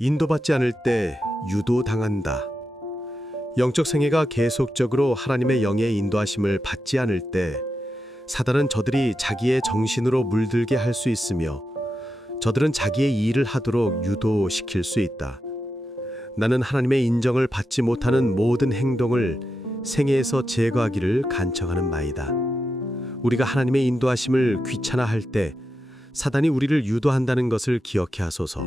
인도받지 않을 때 유도당한다. 영적 생애가 계속적으로 하나님의 영의 인도하심을 받지 않을 때 사단은 저들이 자기의 정신으로 물들게 할 수 있으며 저들은 자기의 일을 하도록 유도시킬 수 있다. 나는 하나님의 인정을 받지 못하는 모든 행동을 생애에서 제거하기를 간청하는 바이다. 우리가 하나님의 인도하심을 귀찮아할 때 사단이 우리를 유도한다는 것을 기억해 하소서.